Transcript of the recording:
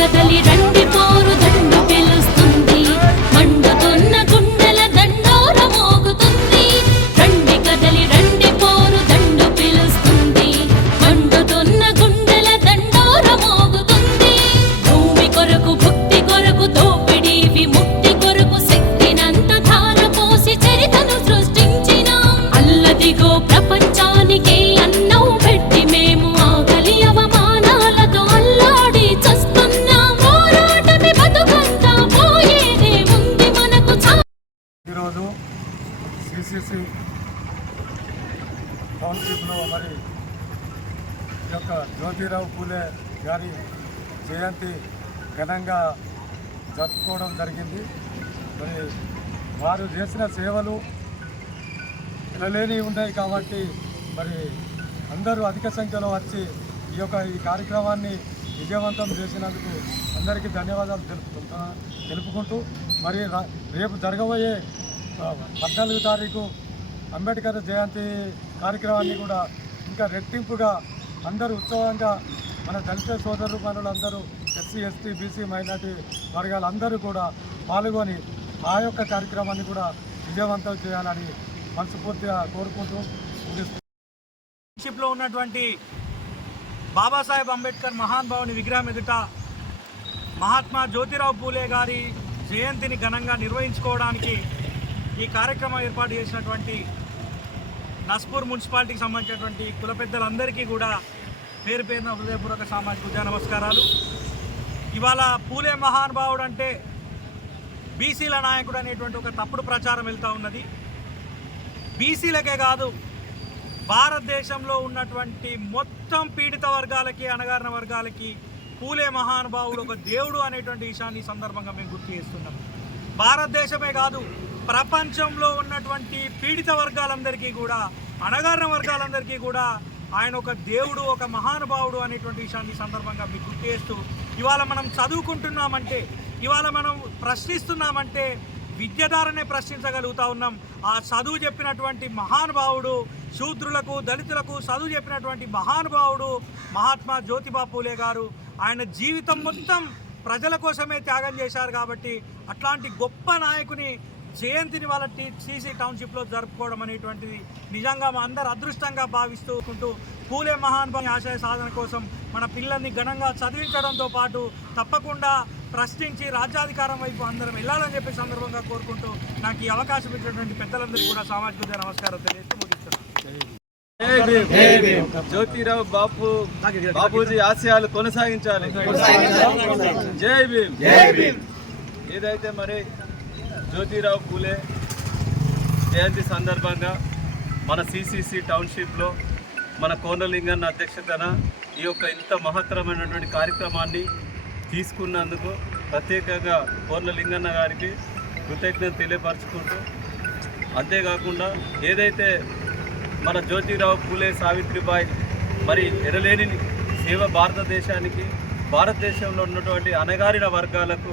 కదలి రండి పోరు దండు పిలుస్తుంది మండుతున్న గుండెల దండోర మోగుతుంది రండి కదలి రండి పోరు దండు పిలుస్తుంది మండుతున్న గుండెల దండోర మోగుతుంది భూమి కొరకు భక్తి కొరకు దోపిడీ విముక్తి కొరకు శక్తినంత ధార పోసి చరితను సృష్టించిన అల్లదిగో ప్రపంచానికి అన్నం పెట్టి మేము ఆకలి అవమానాలతో అల్లాడి చస్తున్నాం పోరాటమి బతుకంతా పోయేదే ఉంది మనకు ఈరోజు సిసిసి టౌన్షిప్లో మరి ఈ యొక్క జ్యోతిరావు పూలే గారి జయంతి ఘనంగా జరుపుకోవడం జరిగింది. మరి వారు చేసిన సేవలు ఎనలేనివి ఉన్నాయి కాబట్టి మరి అందరూ అధిక సంఖ్యలో వచ్చి ఈ కార్యక్రమాన్ని విజయవంతం చేసినందుకు అందరికీ ధన్యవాదాలు తెలుపుకుంటూ మరి రేపు జరగబోయే 14వ తారీఖు అంబేద్కర్ జయంతి కార్యక్రమాన్ని కూడా ఇంకా రెట్టింపుగా అందరూ ఉత్సవంగా మన దళిత సోదరులు పనులందరూ ఎస్సీ ఎస్టీ బీసీ మైనార్టీ వర్గాలందరూ కూడా పాల్గొని ఆ యొక్క కార్యక్రమాన్ని కూడా విజయవంతం చేయాలని మనస్ఫూర్తిగా కోరుకుంటూ లో ఉన్నటువంటి బాబాసాహెబ్ అంబేద్కర్ మహానుభావుని విగ్రహం ఎదుట మహాత్మా జ్యోతిరావు పూలే గారి జయంతిని ఘనంగా నిర్వహించుకోవడానికి ఈ కార్యక్రమం ఏర్పాటు చేసినటువంటి నస్పూర్ మున్సిపాలిటీకి సంబంధించినటువంటి కుల పెద్దలందరికీ కూడా పేరు పేరున హృదయపూర్వక సామాజిక ఉద్యమ నమస్కారాలు. ఇవాళ పూలే మహానుభావుడు అంటే బీసీల నాయకుడు అనేటువంటి ఒక తప్పుడు ప్రచారం వెళ్తూ ఉన్నది. బీసీలకే కాదు, భారతదేశంలో ఉన్నటువంటి మొత్తం పీడిత వర్గాలకి అణగారిన వర్గాలకి పూలే మహానుభావుడు ఒక దేవుడు అనేటువంటి విషయాన్ని సందర్భంగా మేము గుర్తు చేస్తున్నాం. భారతదేశమే కాదు, ప్రపంచంలో ఉన్నటువంటి పీడిత వర్గాలందరికీ కూడా అణగారిన వర్గాలందరికీ కూడా ఆయన ఒక దేవుడు, ఒక మహానుభావుడు అనేటువంటి విషయాన్ని సందర్భంగా మీకు గుర్తు చేస్తూ ఇవాళ మనం చదువుకుంటున్నామంటే, ఇవాళ మనం ప్రశ్నిస్తున్నామంటే విద్య ద్వారానే ప్రశ్నించగలుగుతా ఉన్నాం. ఆ చదువు చెప్పినటువంటి మహానుభావుడు, శూద్రులకు దళితులకు చదువు చెప్పినటువంటి మహానుభావుడు మహాత్మా జ్యోతిబా పూలే గారు. ఆయన జీవితం మొత్తం ప్రజల కోసమే త్యాగం చేశారు. కాబట్టి అట్లాంటి గొప్ప నాయకుని జయంతిని వాళ్ళ సిసి టౌన్షిప్లో జరుపుకోవడం అనేటువంటిది నిజంగా మా అందరు అదృష్టంగా భావిస్తూ పూలే మహానుభావుని ఆశయ సాధన కోసం మన పిల్లల్ని ఘనంగా చదివించడంతో పాటు తప్పకుండా ప్రశ్నించి రాజ్యాధికారం వైపు అందరం వెళ్ళాలని చెప్పే సందర్భంగా కోరుకుంటూ నాకు ఈ అవకాశం ఇచ్చినటువంటి పెద్దలందరికీ కూడా సామాజిక ఉద్యమ నమస్కారం తెలియజేస్తూ ముగిస్తున్నాను. జ్యోతిరావు బాపూజీ ఆశయాలు కొనసాగించాలి. జై భీమ్. ఏదైతే మరి జ్యోతిరావు పూలే జయంతి సందర్భంగా మన సిసిసి టౌన్షిప్లో మన కోనలింగన్న అధ్యక్షతన ఈ యొక్క ఇంత మహత్తరమైనటువంటి కార్యక్రమాన్ని తీసుకున్నందుకు ప్రత్యేకంగా కోనలింగన్న గారికి కృతజ్ఞత తెలియపరచుకుంటూ, అంతేకాకుండా ఏదైతే మన జ్యోతిరావు పూలే సావిత్రిబాయి మరి ఎనలేని సేవ భారతదేశానికి, భారతదేశంలో ఉన్నటువంటి అణగారిన వర్గాలకు